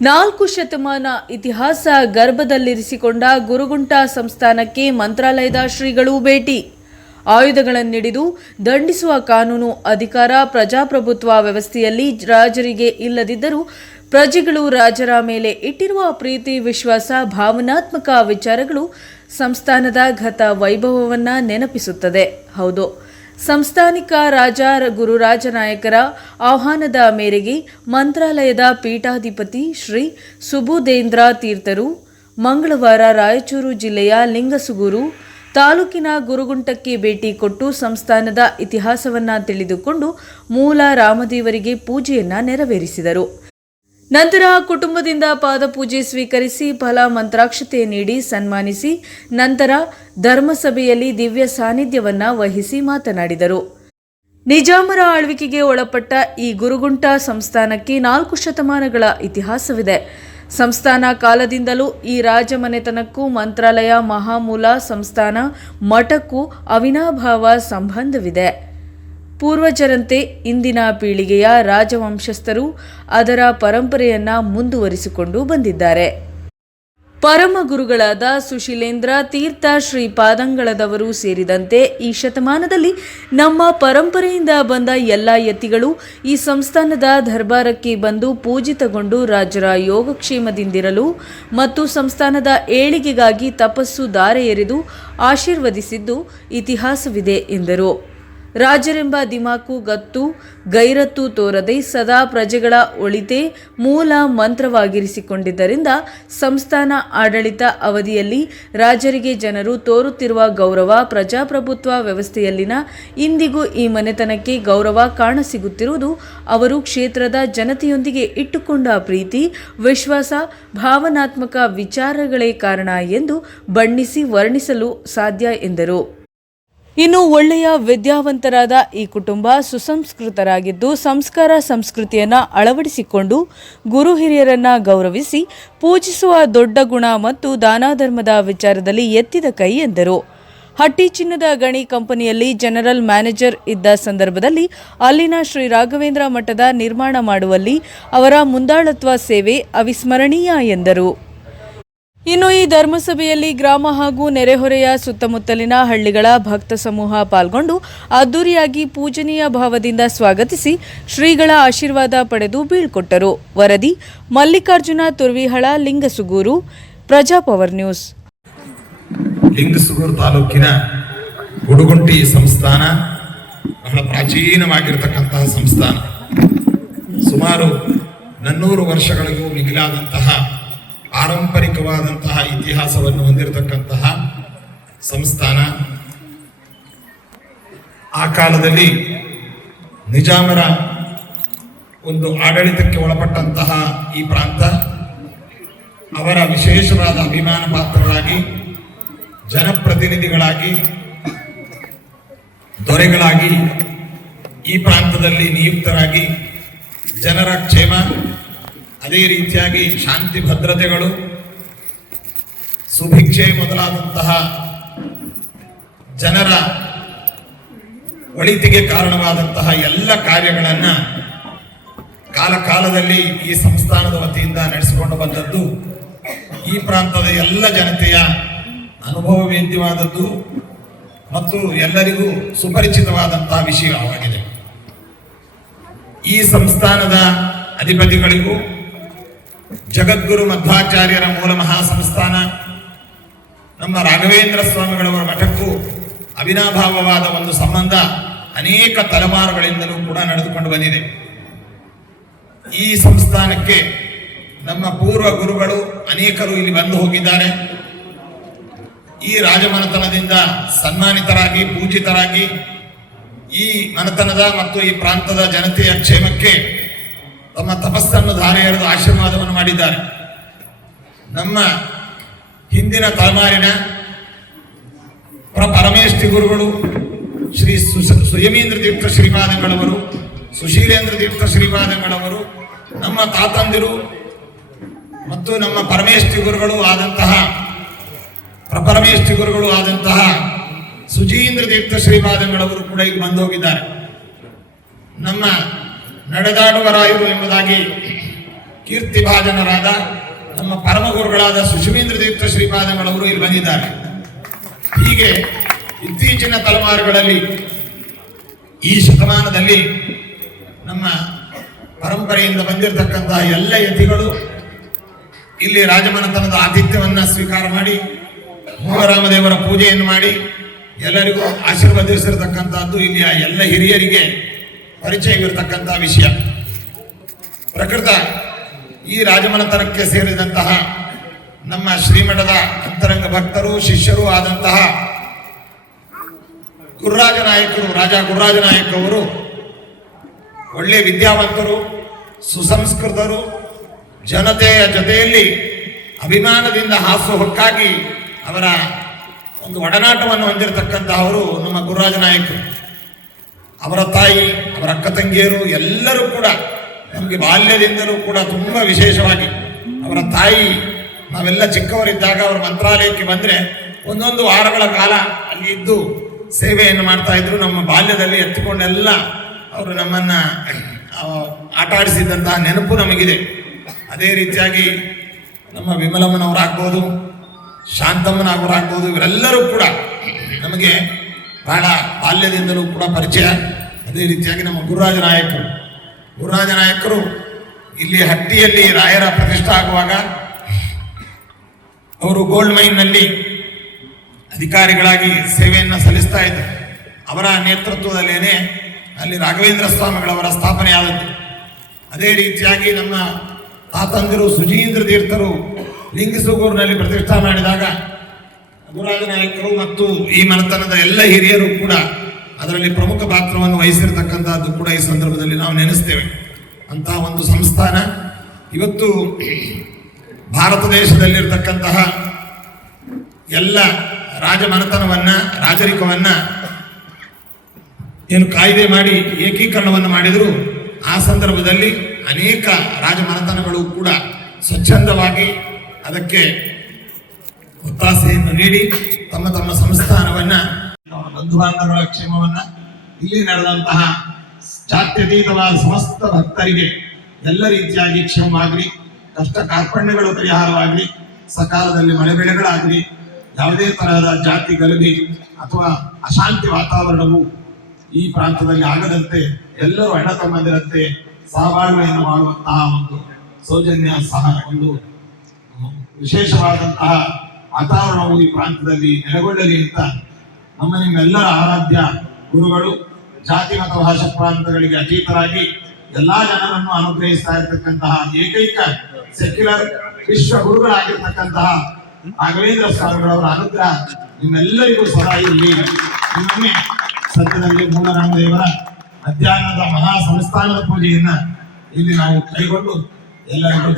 ನಾಲ್ಕು ಶತಮಾನ ಇತಿಹಾಸ ಗರ್ಭದಲ್ಲಿರಿಸಿಕೊಂಡ ಗುರುಗುಂಟ ಸಂಸ್ಥಾನಕ್ಕೆ ಮಂತ್ರಾಲಯದ ಶ್ರೀಗಳು ಭೇಟಿ. ಆಯುಧಗಳನ್ನಿಡಿದು ದಂಡಿಸುವ ಕಾನೂನು ಅಧಿಕಾರ ಪ್ರಜಾಪ್ರಭುತ್ವ ವ್ಯವಸ್ಥೆಯಲ್ಲಿ ರಾಜರಿಗೆ ಇಲ್ಲದಿದ್ದರೂ ಪ್ರಜೆಗಳು ರಾಜರ ಮೇಲೆ ಇಟ್ಟಿರುವ ಪ್ರೀತಿ, ವಿಶ್ವಾಸ, ಭಾವನಾತ್ಮಕ ವಿಚಾರಗಳು ಸಂಸ್ಥಾನದ ಗತ ವೈಭವವನ್ನು ನೆನಪಿಸುತ್ತದೆ. ಹೌದು. ಸಂಸ್ಥಾನಿಕ ರಾಜ ಗುರುರಾಜನಾಯಕರ ಆಹ್ವಾನದ ಮೇರೆಗೆ ಮಂತ್ರಾಲಯದ ಪೀಠಾಧಿಪತಿ ಶ್ರೀ ಸುಬುಧೇಂದ್ರ ತೀರ್ಥರು, ಮಂಗಳವಾರ ರಾಯಚೂರು ಜಿಲ್ಲೆಯ ಲಿಂಗಸುಗೂರು ತಾಲೂಕಿನ ಗುರುಗುಂಟಕ್ಕೆ ಭೇಟಿ ಕೊಟ್ಟು ಸಂಸ್ಥಾನದ ಇತಿಹಾಸವನ್ನ ತಿಳಿದುಕೊಂಡು ಮೂಲ ರಾಮದೇವರಿಗೆ ಪೂಜೆಯನ್ನ ನೆರವೇರಿಸಿದರು. ನಂತರ ಕುಟುಂಬದಿಂದ ಪಾದಪೂಜೆ ಸ್ವೀಕರಿಸಿ ಫಲ ಮಂತ್ರಾಕ್ಷತೆ ನೀಡಿ ಸನ್ಮಾನಿಸಿ ನಂತರ ಧರ್ಮಸಭೆಯಲ್ಲಿ ದಿವ್ಯ ಸಾನ್ನಿಧ್ಯವನ್ನ ವಹಿಸಿ ಮಾತನಾಡಿದರು. ನಿಜಾಮರ ಆಳ್ವಿಕೆಗೆ ಒಳಪಟ್ಟ ಈ ಗುರುಗುಂಟ ಸಂಸ್ಥಾನಕ್ಕೆ ನಾಲ್ಕು ಶತಮಾನಗಳ ಇತಿಹಾಸವಿದೆ. ಸಂಸ್ಥಾನ ಕಾಲದಿಂದಲೂ ಈ ರಾಜಮನೆತನಕ್ಕೂ ಮಂತ್ರಾಲಯ ಮಹಾಮೂಲ ಸಂಸ್ಥಾನ ಮಠಕ್ಕೂ ಅವಿನಾಭಾವ ಸಂಬಂಧವಿದೆ. ಪೂರ್ವಜರಂತೆ ಇಂದಿನ ಪೀಳಿಗೆಯ ರಾಜವಂಶಸ್ಥರು ಅದರ ಪರಂಪರೆಯನ್ನ ಮುಂದುವರಿಸಿಕೊಂಡು ಬಂದಿದ್ದಾರೆ. ಪರಮ ಗುರುಗಳಾದ ಸುಶೀಲೇಂದ್ರ ತೀರ್ಥ ಶ್ರೀ ಪಾದಂಗಳದವರು ಸೇರಿದಂತೆ ಈ ಶತಮಾನದಲ್ಲಿ ನಮ್ಮ ಪರಂಪರೆಯಿಂದ ಬಂದ ಎಲ್ಲ ಯತಿಗಳು ಈ ಸಂಸ್ಥಾನದ ದರ್ಬಾರಕ್ಕೆ ಬಂದು ಪೂಜಿತಗೊಂಡು ರಾಜರ ಯೋಗಕ್ಷೇಮದಿಂದಿರಲು ಮತ್ತು ಸಂಸ್ಥಾನದ ಏಳಿಗೆಗಾಗಿ ತಪಸ್ಸು ದಾರೆ ಆಶೀರ್ವದಿಸಿದ್ದು ಇತಿಹಾಸವಿದೆ ಎಂದರು. ರಾಜರೆಂಬ ದಿಮಾಕು ಗತ್ತು ಗೈರತ್ತು ತೋರದೆ ಸದಾ ಪ್ರಜೆಗಳ ಒಳಿತೇ ಮೂಲ ಮಂತ್ರವಾಗಿರಿಸಿಕೊಂಡಿದ್ದರಿಂದ ಸಂಸ್ಥಾನ ಆಡಳಿತ ಅವಧಿಯಲ್ಲಿ ರಾಜರಿಗೆ ಜನರು ತೋರುತ್ತಿರುವ ಗೌರವ, ಪ್ರಜಾಪ್ರಭುತ್ವ ವ್ಯವಸ್ಥೆಯಲ್ಲಿನ ಇಂದಿಗೂ ಈ ಮನೆತನಕ್ಕೆ ಗೌರವ ಕಾಣಸಿಗುತ್ತಿರುವುದು ಅವರು ಕ್ಷೇತ್ರದ ಜನತೆಯೊಂದಿಗೆ ಇಟ್ಟುಕೊಂಡ ಪ್ರೀತಿ, ವಿಶ್ವಾಸ, ಭಾವನಾತ್ಮಕ ವಿಚಾರಗಳೇ ಕಾರಣ ಎಂದು ಬಣ್ಣಿಸಿ ವರ್ಣಿಸಲು ಸಾಧ್ಯ ಎಂದರು. ಇನ್ನು ಒಳ್ಳೆಯ ವಿದ್ಯಾವಂತರಾದ ಈ ಕುಟುಂಬ ಸುಸಂಸ್ಕೃತರಾಗಿದ್ದು ಸಂಸ್ಕಾರ ಸಂಸ್ಕೃತಿಯನ್ನ ಅಳವಡಿಸಿಕೊಂಡು ಗುರು ಹಿರಿಯರನ್ನ ಗೌರವಿಸಿ ಪೂಜಿಸುವ ದೊಡ್ಡ ಗುಣ ಮತ್ತು ದಾನಧರ್ಮದ ವಿಚಾರದಲ್ಲಿ ಎತ್ತಿದ ಕೈ ಎಂದರು. ಹಟ್ಟಿ ಚಿನ್ನದ ಗಣಿ ಕಂಪನಿಯಲ್ಲಿ ಜನರಲ್ ಮ್ಯಾನೇಜರ್ ಇದ್ದ ಸಂದರ್ಭದಲ್ಲಿ ಅಲ್ಲಿನ ಶ್ರೀ ರಾಘವೇಂದ್ರ ಮಠದ ನಿರ್ಮಾಣ ಮಾಡುವಲ್ಲಿ ಅವರ ಮುಂದಾಳತ್ವ ಸೇವೆ ಅವಿಸ್ಮರಣೀಯ ಎಂದರು. ಇನ್ನು ಈ ಧರ್ಮಸಭೆಯಲ್ಲಿ ಗ್ರಾಮ ಹಾಗೂ ನೆರೆಹೊರೆಯ ಸುತ್ತಮುತ್ತಲಿನ ಹಳ್ಳಿಗಳ ಭಕ್ತ ಸಮೂಹ ಪಾಲ್ಗೊಂಡು ಅದ್ದೂರಿಯಾಗಿ ಪೂಜನೀಯ ಭಾವದಿಂದ ಸ್ವಾಗತಿಸಿ ಶ್ರೀಗಳ ಆಶೀರ್ವಾದ ಪಡೆದು ಬೀಳ್ಕೊಟ್ಟರು. ವರದಿ, ಮಲ್ಲಿಕಾರ್ಜುನ ತುರ್ವಿಹಳ, ಲಿಂಗಸುಗೂರು, ಪ್ರಜಾಪವರ್ ನ್ಯೂಸ್. ಲಿಂಗಸುಗೂರು ತಾಲೂಕಿನ ಹುಡುಗುಂಟಿ ಸಂಸ್ಥಾನ ಬಹಳ ಪ್ರಾಚೀನವಾಗಿರತಕ್ಕಂತಹ ಸಂಸ್ಥಾನ. ಸುಮಾರು ನನ್ನೂರು ವರ್ಷಗಳಿಗೂ ಮಿಗಿಲಾದಂತಹ ಪಾರಂಪರಿಕವಾದಂತಹ ಇತಿಹಾಸವನ್ನು ಹೊಂದಿರತಕ್ಕಂತಹ ಸಂಸ್ಥಾನ ಆ ಕಾಲದಲ್ಲಿ ನಿಜಾಮರ ಒಂದು ಆಡಳಿತಕ್ಕೆ ಒಳಪಟ್ಟಂತಹ ಈ ಪ್ರಾಂತ ಅವರ ವಿಶೇಷವಾದ ಅಭಿಮಾನ ಪಾತ್ರರಾಗಿ, ಜನಪ್ರತಿನಿಧಿಗಳಾಗಿ, ದೊರೆಗಳಾಗಿ ಈ ಪ್ರಾಂತದಲ್ಲಿ ನಿಯುಕ್ತರಾಗಿ ಜನರ ಕ್ಷೇಮ ಅದೇ ರೀತಿಯಾಗಿ ಶಾಂತಿ ಭದ್ರತೆಗಳು, ಸುಭಿಕ್ಷೆ ಮೊದಲಾದಂತಹ ಜನರ ಒಳಿತಿಗೆ ಕಾರಣವಾದಂತಹ ಎಲ್ಲ ಕಾರ್ಯಗಳನ್ನು ಕಾಲಕಾಲದಲ್ಲಿ ಈ ಸಂಸ್ಥಾನದ ವತಿಯಿಂದ ನಡೆಸಿಕೊಂಡು ಬಂದದ್ದು, ಈ ಪ್ರಾಂತದ ಎಲ್ಲ ಜನತೆಯ ಅನುಭವ ವೇದ್ಯವಾದದ್ದು ಮತ್ತು ಎಲ್ಲರಿಗೂ ಸುಪರಿಚಿತವಾದಂತಹ ವಿಷಯವಾಗಿದೆ. ಈ ಸಂಸ್ಥಾನದ ಅಧಿಪತಿಗಳಿಗೂ ಜಗದ್ಗುರು ಮಧ್ವಾಚಾರ್ಯರ ಮೂಲ ಮಹಾಸಂಸ್ಥಾನ. ನಮ್ಮ ರಾಘವೇಂದ್ರ ಸ್ವಾಮಿಗಳವರ ಮಠಕ್ಕೂ ಅವಿನಾಭಾವವಾದ ಒಂದು ಸಂಬಂಧ ಅನೇಕ ತಲೆಮಾರುಗಳಿಂದಲೂ ಕೂಡ ನಡೆದುಕೊಂಡು ಬಂದಿದೆ. ಈ ಸಂಸ್ಥಾನಕ್ಕೆ ನಮ್ಮ ಪೂರ್ವ ಗುರುಗಳು ಅನೇಕರು ಇಲ್ಲಿ ಬಂದು ಹೋಗಿದ್ದಾರೆ. ಈ ರಾಜಮನೆತನದಿಂದ ಸನ್ಮಾನಿತರಾಗಿ, ಪೂಜಿತರಾಗಿ ಈ ಮನೆತನದ ಮತ್ತು ಈ ಪ್ರಾಂತದ ಜನತೆಯ ಕ್ಷೇಮಕ್ಕೆ ತಮ್ಮ ತಪಸ್ಸನ್ನು ಧಾರೆ ಎರೆದು ಆಶೀರ್ವಾದವನ್ನು ಮಾಡಿದ್ದಾರೆ. ನಮ್ಮ ಹಿಂದಿನ ತಲೆಮಾರಿನ ಪರಮೇಶ್ವರಿ ಗುರುಗಳು ಶ್ರೀ ಸುಯಮೀಂದ್ರ ತೀರ್ಥ ಶ್ರೀಪಾದಂಗಳವರು, ಸುಶೀಲೇಂದ್ರ ತೀರ್ಥ ಶ್ರೀಪಾದಂಗಳವರು, ನಮ್ಮ ತಾತಂದಿರು ಮತ್ತು ನಮ್ಮ ಪರಮೇಶ್ವರಿ ಗುರುಗಳು ಆದಂತಹ ಪ್ರಪರಮೇಶ್ವರಿ ಗುರುಗಳು ಆದಂತಹ ಸುಜೀಂದ್ರ ತೀರ್ಥ ಶ್ರೀಪಾದಂಗಳವರು ಕೂಡ ಇಲ್ಲಿ ಬಂದು ಹೋಗಿದ್ದಾರೆ. ನಮ್ಮ ನಡೆದಾಡುವರಾಯರು ಎಂಬುದಾಗಿ ಕೀರ್ತಿಭಾಜನರಾದ ನಮ್ಮ ಪರಮಗುರುಗಳಾದ ಸುಷಮೇಂದ್ರ ತೀರ್ಥ ಶ್ರೀಪಾದಗಳವರು ಇಲ್ಲಿ ಬಂದಿದ್ದಾರೆ. ಹೀಗೆ ಇತ್ತೀಚಿನ ತಲೆಮಾರುಗಳಲ್ಲಿ ಈ ಶತಮಾನದಲ್ಲಿ ನಮ್ಮ ಪರಂಪರೆಯಿಂದ ಬಂದಿರತಕ್ಕಂತಹ ಎಲ್ಲ ಯತಿಗಳು ಇಲ್ಲಿ ರಾಜಮನೆತನದ ಆತಿಥ್ಯವನ್ನು ಸ್ವೀಕಾರ ಮಾಡಿ ಮೂಲರಾಮದೇವರ ಪೂಜೆಯನ್ನು ಮಾಡಿ, ಎಲ್ಲರಿಗೂ ಆಶೀರ್ವದಿಸಿರತಕ್ಕಂಥದ್ದು ಇಲ್ಲಿಯ ಎಲ್ಲ ಹಿರಿಯರಿಗೆ ಪರಿಚಯವಿರತಕ್ಕಂತಹ ವಿಷಯ. ಪ್ರಕೃತ, ಈ ರಾಜಮನೆತನಕ್ಕೆ ಸೇರಿದಂತಹ ನಮ್ಮ ಶ್ರೀಮಠದ ಅಂತರಂಗ ಭಕ್ತರು, ಶಿಷ್ಯರು ಆದಂತಹ ಗುರುರಾಜ ನಾಯಕರು, ರಾಜ ಗುರುರಾಜ ನಾಯಕ್ ಅವರು ಒಳ್ಳೆ ವಿದ್ಯಾವಂತರು, ಸುಸಂಸ್ಕೃತರು, ಜನತೆಯ ಜೊತೆಯಲ್ಲಿ ಅಭಿಮಾನದಿಂದ ಹಾಸು ಹೊಕ್ಕಾಗಿ ಅವರ ಒಂದು ಒಡನಾಟವನ್ನು ಹೊಂದಿರತಕ್ಕಂತಹವರು ನಮ್ಮ ಗುರುರಾಜ ನಾಯಕರು. ಅವರ ತಾಯಿ, ಅವರ ಅಕ್ಕ ತಂಗಿಯರು ಎಲ್ಲರೂ ಕೂಡ ನಮಗೆ ಬಾಲ್ಯದಿಂದಲೂ ಕೂಡ ತುಂಬ ವಿಶೇಷವಾಗಿ ಅವರ ತಾಯಿ, ನಾವೆಲ್ಲ ಚಿಕ್ಕವರಿದ್ದಾಗ ಅವರ ಮಂತ್ರಾಲಯಕ್ಕೆ ಬಂದರೆ ಒಂದೊಂದು ವಾರಗಳ ಕಾಲ ಅಲ್ಲಿ ಇದ್ದು ಸೇವೆಯನ್ನು ಮಾಡ್ತಾ ಇದ್ರು. ನಮ್ಮ ಬಾಲ್ಯದಲ್ಲಿ ಎತ್ತಿಕೊಂಡೆಲ್ಲ ಅವರು ನಮ್ಮನ್ನು ಆಟ ಆಡಿಸಿದ್ದಂತಹ ನೆನಪು ನಮಗಿದೆ. ಅದೇ ರೀತಿಯಾಗಿ ನಮ್ಮ ವಿಮಲಮ್ಮನವರಾಗ್ಬೋದು, ಶಾಂತಮ್ಮನವರಾಗ್ಬೋದು, ಇವರೆಲ್ಲರೂ ಕೂಡ ನಮಗೆ ಬಹಳ ಬಾಲ್ಯದಿಂದಲೂ ಕೂಡ ಪರಿಚಯ. ಅದೇ ರೀತಿಯಾಗಿ ನಮ್ಮ ಗುರುರಾಜ ನಾಯಕರು. ಗುರುರಾಜ ನಾಯಕರು ಇಲ್ಲಿ ಹಟ್ಟಿಯಲ್ಲಿ ರಾಯರ ಪ್ರತಿಷ್ಠೆ ಆಗುವಾಗ ಅವರು ಗೋಲ್ಡ್ ಮೈನ್ನಲ್ಲಿ ಅಧಿಕಾರಿಗಳಾಗಿ ಸೇವೆಯನ್ನು ಸಲ್ಲಿಸ್ತಾ ಇದ್ದರು. ಅವರ ನೇತೃತ್ವದಲ್ಲೇನೆ ಅಲ್ಲಿ ರಾಘವೇಂದ್ರ ಸ್ವಾಮಿಗಳವರ ಸ್ಥಾಪನೆ ಆದದ್ದು ಅದೇ ರೀತಿಯಾಗಿ ನಮ್ಮ ತಾತಂದಿರು ಸುಜೀಂದ್ರ ತೀರ್ಥರು ಲಿಂಗಸೂಗೂರಿನಲ್ಲಿ ಪ್ರತಿಷ್ಠಾ ಮಾಡಿದಾಗ ಗುರುರಾಜ ನಾಯಕರು ಮತ್ತು ಈ ಮನೆತನದ ಎಲ್ಲ ಹಿರಿಯರು ಕೂಡ ಅದರಲ್ಲಿ ಪ್ರಮುಖ ಪಾತ್ರವನ್ನು ವಹಿಸಿರ್ತಕ್ಕಂಥದ್ದು ಕೂಡ ಈ ಸಂದರ್ಭದಲ್ಲಿ ನಾವು ನೆನೆಸ್ತೇವೆ. ಅಂತಹ ಒಂದು ಸಂಸ್ಥಾನ ಇವತ್ತು ಭಾರತ ದೇಶದಲ್ಲಿರ್ತಕ್ಕಂತಹ ಎಲ್ಲ ರಾಜಮನೆತನವನ್ನ ರಾಜರಿಕವನ್ನ ಏನು ಕಾಯ್ದೆ ಮಾಡಿ ಏಕೀಕರಣವನ್ನು ಮಾಡಿದ್ರು. ಆ ಸಂದರ್ಭದಲ್ಲಿ ಅನೇಕ ರಾಜಮನೆತನಗಳು ಕೂಡ ಸ್ವಚ್ಛಂದವಾಗಿ ಅದಕ್ಕೆ ಒತ್ತಾಸೆಯನ್ನು ನೀಡಿ ತಮ್ಮ ತಮ್ಮ ಸಂಸ್ಥಾನವನ್ನ, ತಮ್ಮ ಬಂಧು ಬಾಂಧವರ ಕ್ಷೇಮವನ್ನ ಇಲ್ಲಿ ನಡೆದಂತಹ ಜಾತ್ಯತೀತವಾದ ಸಮಸ್ತ ಭಕ್ತರಿಗೆ ಎಲ್ಲ ರೀತಿಯಾಗಿ ಕ್ಷೇಮವಾಗಲಿ, ಕಷ್ಟ ಕಾರ್ಪಣ್ಯಗಳು ಪರಿಹಾರವಾಗಲಿ, ಸಕಾಲದಲ್ಲಿ ಮಳೆ ಬೆಳೆಗಳಾಗಲಿ, ಯಾವುದೇ ತರಹದ ಜಾತಿ ಗಲಭೆ ಅಥವಾ ಅಶಾಂತಿ ವಾತಾವರಣವು ಈ ಪ್ರಾಂತದಲ್ಲಿ ಆಗದಂತೆ ಎಲ್ಲರೂ ಅಣ್ಣ ತಮ್ಮದಿರಂತೆ ಸಹಬಾಳ್ವೆಯನ್ನು ಮಾಡುವಂತಹ ಒಂದು ಸೌಜನ್ಯ ಸಹ ಒಂದು ವಿಶೇಷವಾದಂತಹ ವಾತಾವರಣವು ಈ ಪ್ರಾಂತದಲ್ಲಿ ನೆಲೆಗೊಳ್ಳಲಿ ಅಂತ ನಮ್ಮ ನಿಮ್ಮೆಲ್ಲರ ಆರಾಧ್ಯ ಗುರುಗಳು, ಜಾತಿ ಮತ ಭಾಷಾ ಪ್ರಾಂತಗಳಿಗೆ ಅತೀತರಾಗಿ ಎಲ್ಲಾ ಜನರನ್ನು ಅನುಗ್ರಹಿಸ್ತಾ ಇರತಕ್ಕಂತಹ ಏಕೈಕ ಸೆಕ್ಯುಲರ್ ವಿಶ್ವ ಗುರುಗಳಾಗಿರ್ತಕ್ಕಂತಹ ರಾಘವೇಂದ್ರ ಸ್ವಾಮಿಗಳವರ ಅನುಗ್ರಹ ನಿಮ್ಮೆಲ್ಲರಿಗೂ ಸದಾ ಇರಲಿ. ನಿಮ್ಮನ್ನೇ ಸದ್ಯದಲ್ಲಿ ಮೂಲರಾಮದೇವರ ಮಧ್ಯಾಹ್ನದ ಮಹಾ ಸಂಸ್ಥಾನದ ಪೂಜೆಯನ್ನ ಇಲ್ಲಿ ನಾವು ಕೈಗೊಂಡು ಎಲ್ಲರಿಗೂ